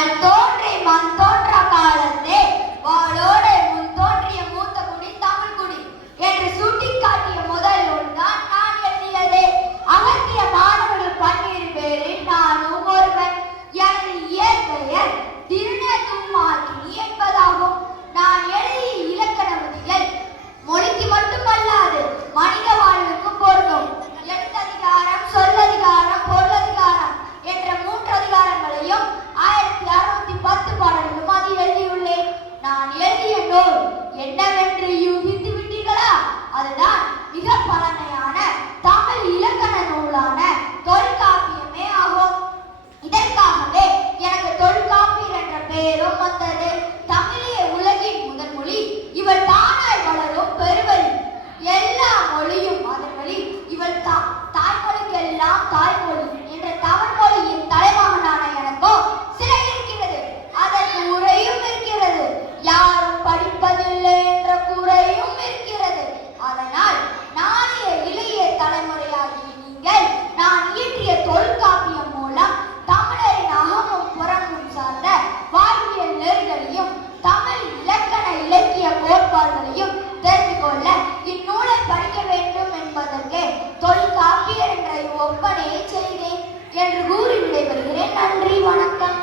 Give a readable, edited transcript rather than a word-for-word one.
கல் தோன்றி மண் தோன்றா காலத்தே வாளோடு முன் தோன்றிய மூத்த குடி தமிழ் குடி என்று சுட்டிக்காட்டிய முதல் நூல்தான் நான் எழுதியதே. அகத்திய மாணவர்கள் 12 பேரில் நானும் ஒருவன். எனது இயற்பெயர் திருநெடுமாக்கினி என்பதாகும். நான் எழுதிய இலக்கண விதிகள் மொழிக்கு மட்டுமல்லாது மனித வாழ்வுக்கும் பொருந்தும். எழுத்ததிகாரம், சொல்லதிகாரம், பொருளதிகாரம் என்ற 3 அதிகாரங்களையும் 1610 பாடல்களும் அது எழுதியுள்ளேன். நான் எழுதிய நூல் என்னவென்று யூகித்து விட்டீர்களா? அதுதான் மிக பழமையான தமிழ் இலக்கண நூலான தொல்காப்பியமே ஆகும். இதற்காகவே எனக்கு தொல்காப்பியர் என்ற பெயரும் வந்தது. தமிழே உலகின் முதல் மொழி, இவள் தானாய் வளரும் பெருவழி. எல்லா மொழியும் அதன் வழி, இவள் தாய்மொழிக்கெல்லாம் தாய்மொழி என்ற தமிழ்மொழியின் தலைமகனான எனக்கோ சிலை இருக்கிறது, அதற்கு உரையும் இருக்கிறது. யாரும் படிப்பதில்லை என்ற குறையும் இருக்கிறது. அதனால் நாளைய இளைய தலைமுறையாகிய நீங்கள் நான் இயற்றிய தொல்காப்பியம் மூலம் தமிழரின் அகமும் புறமும் சார்ந்த வாழ்வியல் நெறிகளையும் தமிழ் இலக்கண இலக்கிய கோட்பாடுகளையும் தெரிந்து கொள்ள இந்நூலை படிக்க வேண்டும் என்பதற்கு தொல்காப்பியர் என்ற ஒப்பனையை செய்தேன் என்று கூறி விடைபெறுகிறேன். நன்றி, வணக்கம்.